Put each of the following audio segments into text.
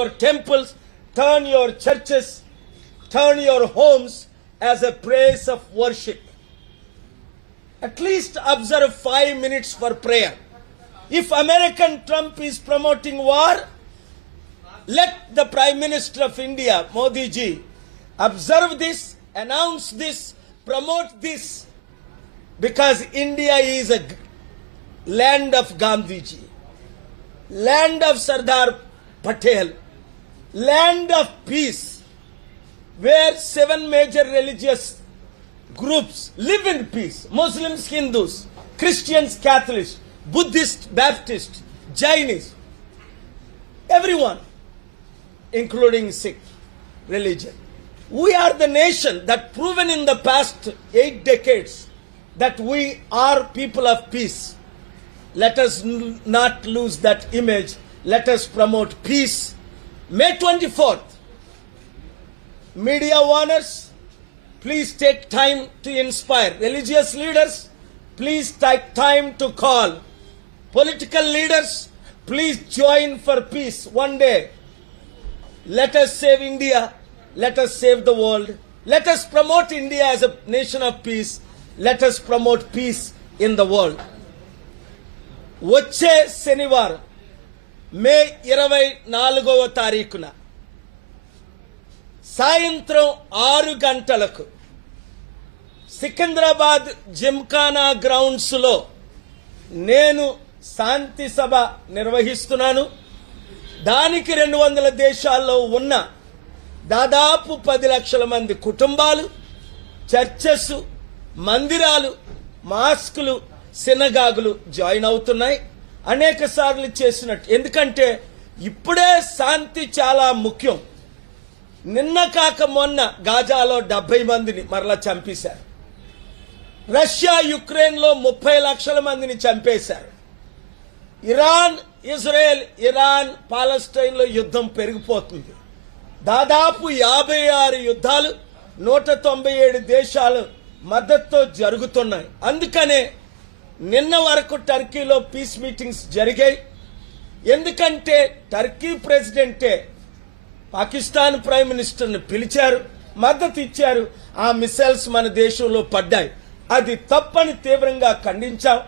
your temples, turn your churches, turn your homes as a place of worship. At least observe 5 minutes for prayer. If American Trump is promoting war, let the Prime Minister of India, Modi ji, observe this, announce this, promote this, because India is a land of Gandhi ji, land of Sardar Patel, land of peace, where 7 major religious groups live in peace. Muslims, Hindus, Christians, Catholics, Buddhists, Baptists, Jainists, everyone, including Sikh religion. We are the nation that proven in the past 8 decades that we are people of peace. Let us not lose that image. Let us promote peace. May 24th, media owners, please take time to inspire. Religious leaders, please take time to call. Political leaders, please join for peace one day. Let us save India. Let us save the world. Let us promote India as a nation of peace. Let us promote peace in the world. వచ్చే శనివారం మే 24వ తారీఖున సాయంత్రం 6 గంటలకు సికింద్రాబాద్ జిమ్ఖానా గ్రౌండ్స్లో నేను శాంతి సభ నిర్వహిస్తున్నాను. దానికి 200 దేశాల్లో ఉన్న దాదాపు 10 లక్షల మంది కుటుంబాలు, చర్చెస్, మందిరాలు, మాస్కులు, సినగాగులు జాయిన్ అవుతున్నాయి. అనేక సార్లు చేసినట్టు, ఎందుకంటే ఇప్పుడే శాంతి చాలా ముఖ్యం. నిన్న కాక మొన్న గాజాలో 70 మందిని మరలా చంపేశారు. రష్యా యుక్రెయిన్లో 30 లక్షల మందిని చంపేశారు. ఇరాన్, ఇజ్రాయెల్, ఇరాన్, పాలస్తీన్లో యుద్ధం పెరిగిపోతుంది. దాదాపు 56 యుద్ధాలు 197 దేశాలు మద్దతుతో జరుగుతున్నాయి. అందుకనే నిన్న వరకు టర్కీలో పీస్ మీటింగ్స్ జరిగాయి. ఎందుకంటే టర్కీ ప్రెసిడెంటే పాకిస్తాన్ ప్రైమ్ మినిస్టర్ని పిలిచారు, మద్దతు ఇచ్చారు. ఆ మిసైల్స్ మన దేశంలో పడ్డాయి. అది తప్పని తీవ్రంగా ఖండించాం.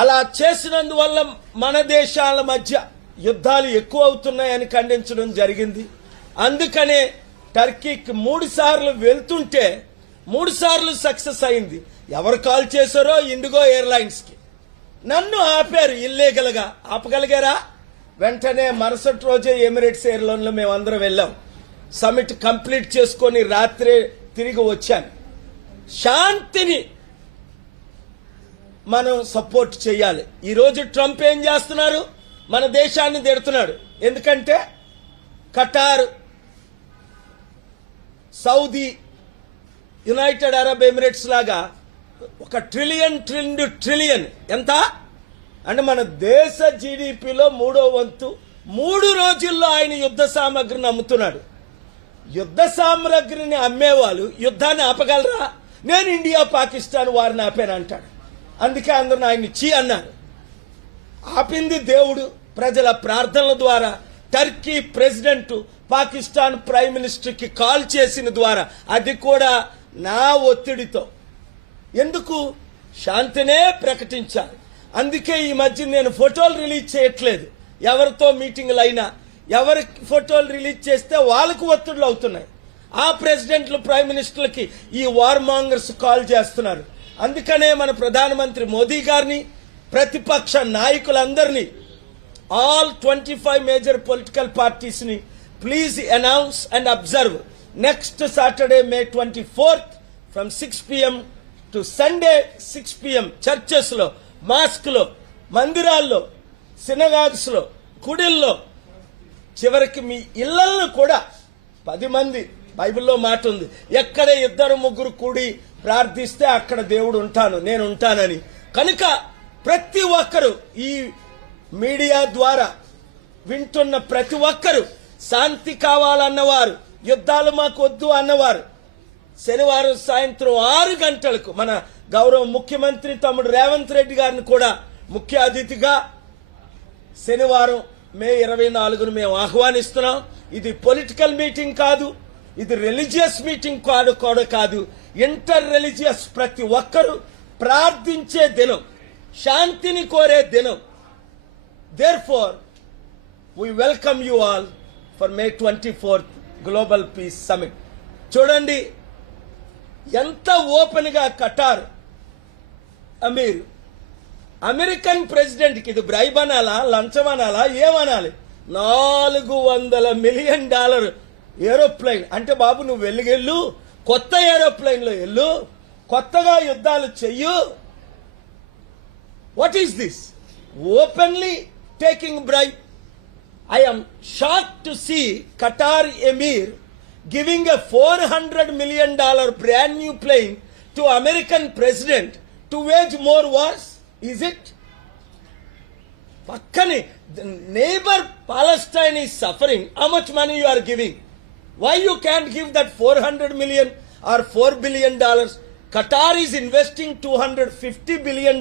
అలా చేసినందువల్ల మన దేశాల మధ్య యుద్ధాలు ఎక్కువ అవుతున్నాయని ఖండించడం జరిగింది. అందుకనే టర్కీకి 3 సార్లు వెళ్తుంటే 3 సార్లు సక్సెస్ అయింది. ఎవరు కాల్ చేశారో ఇండిగో ఎయిర్లైన్స్కి. నన్ను ఆపారు ఇల్లీగల్గా. ఆపగలిగారా? వెంటనే మరుసటి రోజే ఎమిరేట్స్ ఎయిర్లైన్లో మేమందరం వెళ్ళాం. సమిట్ కంప్లీట్ చేసుకొని రాత్రే తిరిగి వచ్చాను. శాంతిని మనం సపోర్ట్ చేయాలి. ఈరోజు ట్రంప్ ఏం చేస్తున్నారు? మన దేశాన్ని తిడుతున్నాడు. ఎందుకంటే Qatar, Saudi, United Arab Emirates లాగా 1 ట్రిలియన్ ఎంత అంటే మన దేశ జీడిపిలో 3వ వంతు 3 రోజుల్లో ఆయన యుద్ధ సామగ్రిని అమ్ముతున్నాడు. యుద్ధ సామగ్రిని అమ్మేవాళ్ళు యుద్ధాన్ని ఆపగలరా? నేను ఇండియా పాకిస్తాన్ వారిని ఆపానంటాడు. అందుకే అందరూ ఆయన్ని చీ అన్నారు. ఆపింది దేవుడు ప్రజల ప్రార్థనల ద్వారా. టర్కీ ప్రెసిడెంట్ పాకిస్తాన్ ప్రైమ్ మినిస్టర్కి కాల్ చేసిన ద్వారా, అది కూడా నా ఒత్తిడితో. ఎందుకు? శాంతినే ప్రకటించాలి. అందుకే ఈ మధ్య నేను ఫోటోలు రిలీజ్ చేయట్లేదు. ఎవరితో మీటింగ్లు అయినా ఎవరి ఫోటోలు రిలీజ్ చేస్తే వాళ్ళకు ఒత్తిడులు అవుతున్నాయి. ఆ ప్రెసిడెంట్లు, ప్రైమ్ మినిస్టర్లకి ఈ వార్ మాంగర్స్ కాల్ చేస్తున్నారు. అందుకనే మన ప్రధానమంత్రి మోదీ గారిని, ప్రతిపక్ష నాయకులందరినీ, ఆల్ 25 మేజర్ పొలిటికల్ పార్టీస్ని please announce and observe next Saturday May 24th from 6 p.m. to Sunday 6 p.m. చర్చెస్లో, మాస్క్లో, మందిరాల్లో, సినగాగ్స్లో, గుడిల్లో, చివరికి మీ ఇళ్లల్లో కూడా 10 మంది, బైబిల్లో మాట ఉంది, ఎక్కడ 2-3 కూడి ప్రార్థిస్తే అక్కడ దేవుడు నేను ఉంటానని. కనుక ప్రతి ఒక్కరు, ఈ మీడియా ద్వారా వింటున్న ప్రతి ఒక్కరు, శాంతి కావాలన్నవారు, యుద్ధాలు మాకు వద్దు అన్నవారు, శనివారం సాయంత్రం 6 గంటలకు మన గౌరవ ముఖ్యమంత్రి తమ్ముడు రేవంత్ రెడ్డి గారిని కూడా ముఖ్య అతిథిగా శనివారం మే 24ను మేము ఆహ్వానిస్తున్నాం. ఇది పొలిటికల్ మీటింగ్ కాదు, ఇది రిలీజియస్ మీటింగ్ కాదు. ఇంటర్ రిలీజియస్ ప్రతి ఒక్కరూ ప్రార్థించే దినం, శాంతిని కోరే దినం. Therefore, we welcome you all for May 24th Global Peace Summit. చూడండి ఎంత ఓపెన్ గా కటార్ అమీర్ అమెరికన్ ప్రెసిడెంట్కి ఇది బ్రైబ్ అనాలా, లంచం అనాలా, ఏమనాలి? $400 మిలియన్ ఏరోప్లేన్ అంటే బాబు నువ్వు వెళ్ళు, కొత్త ఏరోప్లేన్లో వెళ్ళు, కొత్తగా యుద్ధాలు చెయ్యు. What is this? Openly taking bribe. I am shocked to see Qatar Emir giving a $400 million brand new plane to American president to wage more wars. Is it? Pakkani, the neighbor Palestine is suffering. How much money you are giving? Why you can't give that $400 million or $4 billion? Qatar is investing $250 billion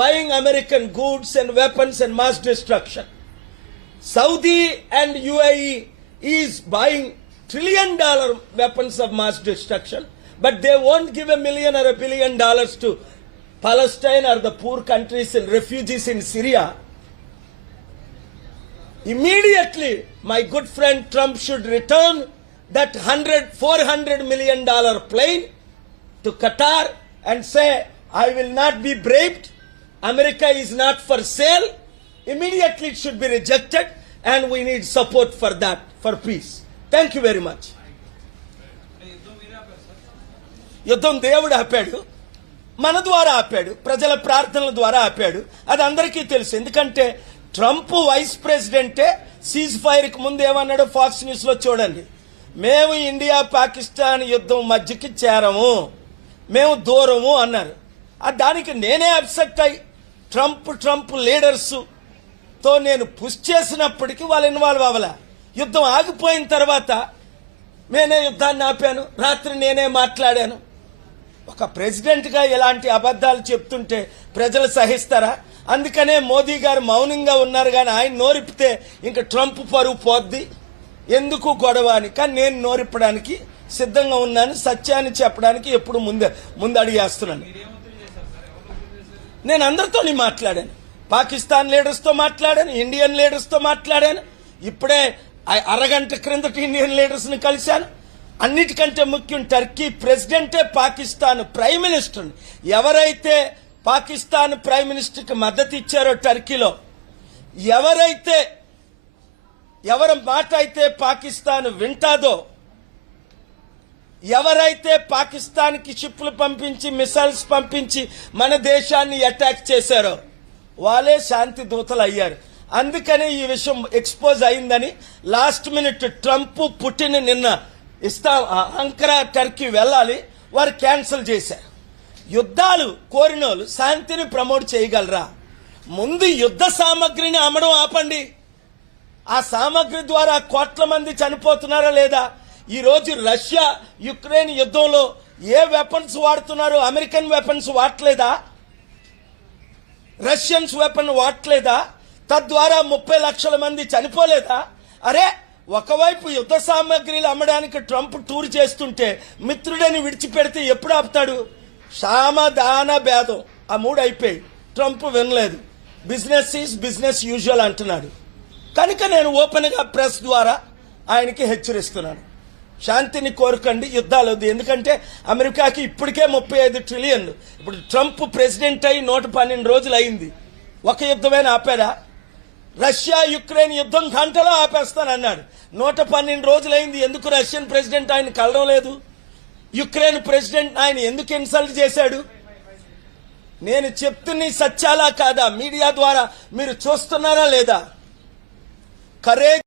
buying American goods and weapons and mass destruction. Saudi and UAE is buying $1 trillion weapons of mass destruction, but they won't give $1 million or $1 billion to Palestine or the poor countries and refugees in Syria. Immediately, my good friend Trump should return that $400 million plane to Qatar and say, I will not be bribed. America is not for sale. Immediately it should be rejected and we need support for that, for peace. Thank you very much. యుద్ధం దేవుడు ఆపాడు, మన ద్వారా ఆపాడు, ప్రజల ప్రార్థనల ద్వారా ఆపాడు. అది అందరికీ తెలుసు. ఎందుకంటే ట్రంప్ వైస్ ప్రెసిడెంటే సీజ్ ఫైర్కి ముందు ఏమన్నాడు ఫాక్స్ న్యూస్ లో చూడండి. మేము ఇండియా పాకిస్తాన్ యుద్ధం మధ్యకి చేరము, మేము దూరము అన్నారు. దానికి నేనే అప్సెట్ అయ్యి ట్రంప్ లీడర్స్ తో నేను పుష్ చేసినప్పటికీ వాళ్ళు ఇన్వాల్వ్ అవ్వలే. యుద్ధం ఆగిపోయిన తర్వాత నేనే యుద్ధాన్ని ఆపాను, రాత్రి నేనే మాట్లాడాను. ఒక ప్రెసిడెంట్ గా ఇలాంటి అబద్ధాలు చెప్తుంటే ప్రజలు సహిస్తారా? అందుకనే మోదీ గారు మౌనంగా ఉన్నారు. కానీ ఆయన నోరిపితే ఇంకా ట్రంప్ పరువు పోద్ది, ఎందుకు గొడవ అని. కానీ నేను నోరిప్పడానికి సిద్ధంగా ఉన్నాను, సత్యాన్ని చెప్పడానికి ఎప్పుడు ముందు అడిగేస్తున్నాను. నేను అందరితో మాట్లాడాను, పాకిస్తాన్ లీడర్స్ తో మాట్లాడాను, ఇండియన్ లీడర్స్ తో మాట్లాడాను. ఇప్పుడే అరగంట క్రిందట ఇండియన్ లీడర్స్ ని కలిశాను. అన్నిటికంటే ముఖ్యం టర్కీ ప్రెసిడెంటే పాకిస్తాన్ ప్రైమ్ మినిస్టర్. ఎవరైతే పాకిస్తాన్ ప్రైమ్ మినిస్టర్ కి మద్దతు ఇచ్చారో టర్కీలో, ఎవరి మాట అయితే పాకిస్తాన్ వింటాదో, ఎవరైతే పాకిస్తాన్ కి షిప్లు పంపించి మిసైల్స్ పంపించి మన దేశాన్ని అటాక్ చేశారో వాళ్ళే శాంతి దూతలు అయ్యారు. అందుకనే ఈ విషయం ఎక్స్పోజ్ అయిందని లాస్ట్ మినిట్ ట్రంప్ పుటిన్ నిన్న అంకరా టర్కీ వెళ్ళాలి, వారు క్యాన్సిల్ చేశారు. యుద్ధాలు కోరినోళ్ళు శాంతిని ప్రమోట్ చేయగలరా? ముందు యుద్ధ సామగ్రిని అమ్మడం ఆపండి. ఆ సామగ్రి ద్వారా కోట్ల మంది చనిపోతున్నారా లేదా? ఈ రోజు రష్యా యుక్రెయిన్ యుద్ధంలో ఏ వెపన్స్ వాడుతున్నారు? అమెరికన్ వెపన్స్ వాడలేదా? రష్యన్స్ వెపన్ వాడలేదా? తద్వారా 30 లక్షల మంది చనిపోలేదా? అరే, ఒకవైపు యుద్ధ సామగ్రిలు అమ్మడానికి ట్రంప్ టూర్ చేస్తుంటే మిత్రుడని విడిచిపెడితే ఎప్పుడు ఆపుతాడు? సామధాన భేదం ఆ 3 అయిపోయి ట్రంప్ వినలేదు. బిజినెస్ ఈజ్ బిజినెస్ యూజువల్ అంటున్నాడు. కనుక నేను ఓపెన్ గా ప్రెస్ ద్వారా ఆయనకి హెచ్చరిస్తున్నాను, శాంతిని కోరుకండి, యుద్ధాలు వద్దు. ఎందుకంటే అమెరికాకి ఇప్పటికే 35 ట్రిలియన్లు. ఇప్పుడు ట్రంప్ ప్రెసిడెంట్ అయి 112 రోజులు అయింది. ఒక యుద్ధమైనా ఆపాడా? రష్యా యుక్రెయిన్ యుద్ధం గంటలో ఆపేస్తానన్నాడు. 112 రోజులైంది. ఎందుకు రష్యన్ ప్రెసిడెంట్ ఆయన కలడం లేదు? యుక్రెయిన్ ప్రెసిడెంట్ ఆయన ఎందుకు ఇన్సల్ట్ చేశాడు? నేను చెప్తున్న సత్యాలా కాదా? మీడియా ద్వారా మీరు చూస్తున్నారా లేదా? కరేజ్